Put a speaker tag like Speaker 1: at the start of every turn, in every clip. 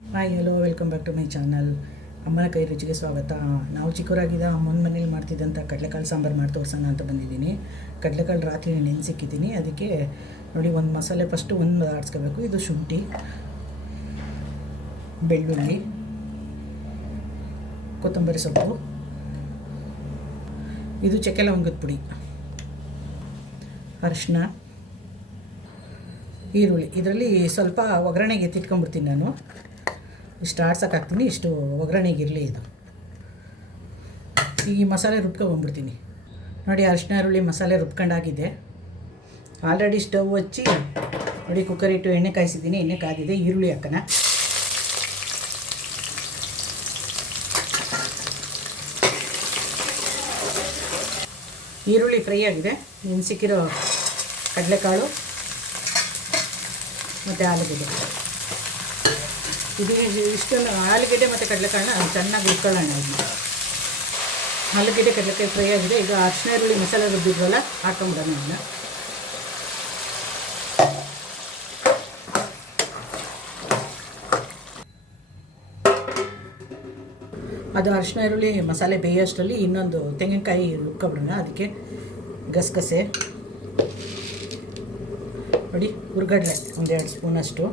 Speaker 1: Hi hello welcome back to my channel ಅಮ್ಮನ ಕೈ ರುಚಿಗೆ ಸ್ವಾಗತ. ನಾವು ಚಿಕ್ಕವರಾಗಿದ್ದ ಅಮ್ಮನ ಮನೇಲಿ ಮಾಡ್ತಿದ್ದಂಥ ಕಡಲೆಕಾಳು ಸಾಂಬಾರು ಮಾಡಿ ತೋರಿಸೋಣ ಅಂತ ಬಂದಿದ್ದೀನಿ. ಕಡಲೆಕಾಳು ರಾತ್ರಿ ನೆನೆಸಿಕ್ಕಿದ್ದೀನಿ ಅದಕ್ಕೆ ನೋಡಿ, ಒಂದು ಮಸಾಲೆ ಫಸ್ಟು ಒಂದು ಆಡಿಸ್ಕೋಬೇಕು. ಇದು ಶುಂಠಿ, ಬೆಳ್ಳುಳ್ಳಿ, ಕೊತ್ತಂಬರಿ ಸೊಪ್ಪು, ಇದು ಚಕ್ಕೆ ಲವಂಗದ ಪುಡಿ ಅರಿಶಿನ ಈರುಳ್ಳಿ. ಇದರಲ್ಲಿ ಸ್ವಲ್ಪ ಒಗ್ಗರಣೆಗೆ ಎತ್ತಿಟ್ಕೊಂಡ್ಬಿಡ್ತೀನಿ ನಾನು. ಇಷ್ಟು ಆಡ್ಸಕ್ಕೆ ಹಾಕ್ತೀನಿ ಇಷ್ಟು ಒಗ್ಗರಣೆಗಿರಲಿ ಇದು. ಈಗ ಈ ಮಸಾಲೆ ರುಬ್ಕೊಂಬಿಡ್ತೀನಿ ನೋಡಿ, ಅರಿಶಿನ, ಈರುಳ್ಳಿ ಮಸಾಲೆ ರುಬ್ಕೊಂಡಾಗಿದೆ. ಆಲ್ರೆಡಿ ಸ್ಟವ್ ಹಚ್ಚಿ, ನೋಡಿ ಕುಕ್ಕರ್ ಇಟ್ಟು ಎಣ್ಣೆ ಕಾಯಿಸಿದ್ದೀನಿ, ಎಣ್ಣೆ ಕಾದಿದೆ, ಈರುಳ್ಳಿ ಹಾಕೋಣ. ಈರುಳ್ಳಿ ಫ್ರೈ ಆಗಿದೆ. ನೆನೆಸಿಕ್ಕಿರೋ ಕಡಲೆಕಾಳು ಮತ್ತು ಆಲೂಗೆಡ್ಡೆ. ಇದು ಇಷ್ಟೊಂದು ಆಲೂಗೆಡ್ಡೆ ಮತ್ತು ಕಡಲೆಕಾಳನ್ನ ಚೆನ್ನಾಗಿ ಹುರ್ಕೊಳ್ಳೋಣ ಇದನ್ನ ಆಲೂಗೆಡ್ಡೆ ಕಡಲೆಕಾಯಿ ಫ್ರೈ ಆಗಿದೆ. ಈಗ ಅರಿಶಿನ ಈರುಳ್ಳಿ ಮಸಾಲೆ ರುಬ್ಬಿದ್ವಲ್ಲ ಹಾಕೊಂಬಿಡೋಣ ಇದನ್ನ ಅದು ಅರಿಶಿನ ಈರುಳ್ಳಿ ಮಸಾಲೆ ಬೇಯೋಷ್ಟರಲ್ಲಿ ಇನ್ನೊಂದು ತೆಂಗಿನಕಾಯಿ ರುಬ್ಕೊಬಿಡೋಣ. ಅದಕ್ಕೆ ಗಸಗಸೆ. ನೋಡಿ, ಹುರ್ಗಡ್ಲೆ ಒಂದೆರಡು ಸ್ಪೂನಷ್ಟು.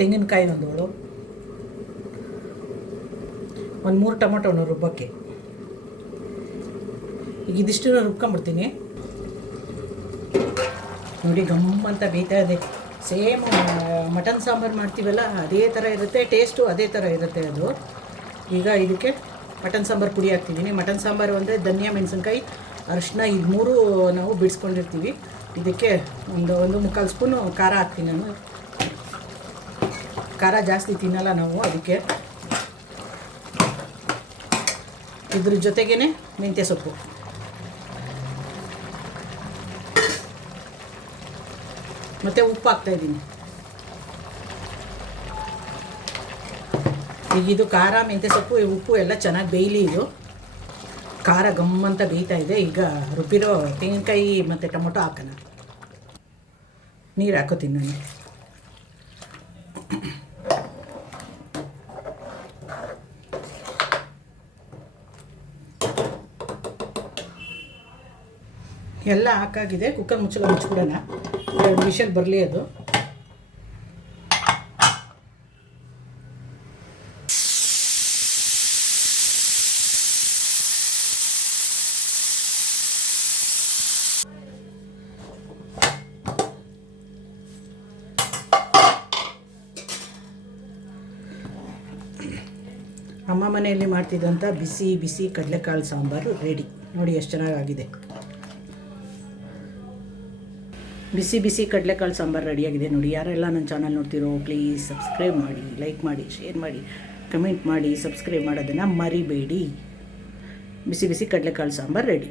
Speaker 1: ತೆಂಗಿನಕಾಯಿ ಒಂದೋಳು. ಒಂದು ಮೂರು ಟೊಮೊಟೊ ಹಣ್ಣು ರುಬ್ಬಕ್ಕೆ. ಈಗ ಇದಿಷ್ಟು ರುಬ್ಕೊಂಬಿಡ್ತೀನಿ ನೋಡಿ ಗಮ್ಮಂತ ಬೇಯ್ತಾ ಇದೆ. ಸೇಮ್ ಮಟನ್ ಸಾಂಬಾರು ಮಾಡ್ತೀವಲ್ಲ, ಅದೇ ಥರ ಇರುತ್ತೆ, ಟೇಸ್ಟು ಅದೇ ಥರ ಇರುತ್ತೆ ಅದು. ಈಗ ಇದಕ್ಕೆ ಮಟನ್ ಸಾಂಬಾರು ಪುಡಿ ಹಾಕ್ತಿದ್ದೀನಿ. ಮಟನ್ ಸಾಂಬಾರು ಅಂದರೆ ಧನಿಯಾ, ಮೆಣಸಿನ್ಕಾಯಿ, ಅರಿಶಿನ ಇದು ಮೂರು ನಾವು ಬಿಡಿಸ್ಕೊಂಡಿರ್ತೀವಿ. ಇದಕ್ಕೆ ಒಂದು ಒಂದು ಮುಕ್ಕಾಲು ಸ್ಪೂನು ಖಾರ ಹಾಕ್ತೀನಿ ನಾನು. ಖಾರ ಜಾಸ್ತಿ ತಿನ್ನಲ್ಲ ನಾವು ಅದಕ್ಕೆ. ಇದ್ರ ಜೊತೆಗೇ ಮೆಂತ್ಯ ಸೊಪ್ಪು. ಮತ್ತು ಉಪ್ಪು ಹಾಕ್ತಾ ಇದ್ದೀನಿ. ಈಗ ಇದು ಖಾರ, ಮೆಂತ್ಯ ಸೊಪ್ಪು ಉಪ್ಪು ಎಲ್ಲ ಚೆನ್ನಾಗಿ ಬೇಯಲಿ ಇದು. ಖಾರ ಗಮ್ಮಂತ ಬೇಯ್ತಾ ಇದೆ. ಈಗ ರುಬ್ಬಿರೋ ತೆಂಗಿನಕಾಯಿ ಮತ್ತು ಟೊಮೊಟೊ ಹಾಕೋಣ. ನೀರು ಹಾಕೋತೀನಿ ನಾನು ಎಲ್ಲ ಹಾಕಾಗಿದೆ. ಕುಕ್ಕರ್ ಮುಚ್ಚಳ ಮುಚ್ಚಿಬಿಡೋಣ. ಎರಡು ಬರಲಿ ಅದು. ಅಮ್ಮ ಮನೆಯಲ್ಲಿ ಮಾಡ್ತಿದ್ದಂಥ ಬಿಸಿ ಬಿಸಿ ಕಡಲೆಕಾಳು ಸಾಂಬಾರು ರೆಡಿ ನೋಡಿ ಎಷ್ಟು ಚೆನ್ನಾಗಾಗಿದೆ. ಬಿಸಿ ಬಿಸಿ ಕಡಲೆಕಾಳು ಸಾಂಬಾರು ರೆಡಿಯಾಗಿದೆ ನೋಡಿ. ಯಾರೆಲ್ಲ ನನ್ನ ಚಾನಲ್ ನೋಡ್ತಿರೋ ಪ್ಲೀಸ್ ಸಬ್ಸ್ಕ್ರೈಬ್ ಮಾಡಿ ಲೈಕ್ ಮಾಡಿ ಶೇರ್ ಮಾಡಿ ಕಮೆಂಟ್ ಮಾಡಿ ಸಬ್ಸ್ಕ್ರೈಬ್ ಮಾಡೋದನ್ನು ಮರಿಬೇಡಿ. ಬಿಸಿ ಬಿಸಿ ಕಡಲೆಕಾಳು ಸಾಂಬಾರು ರೆಡಿ.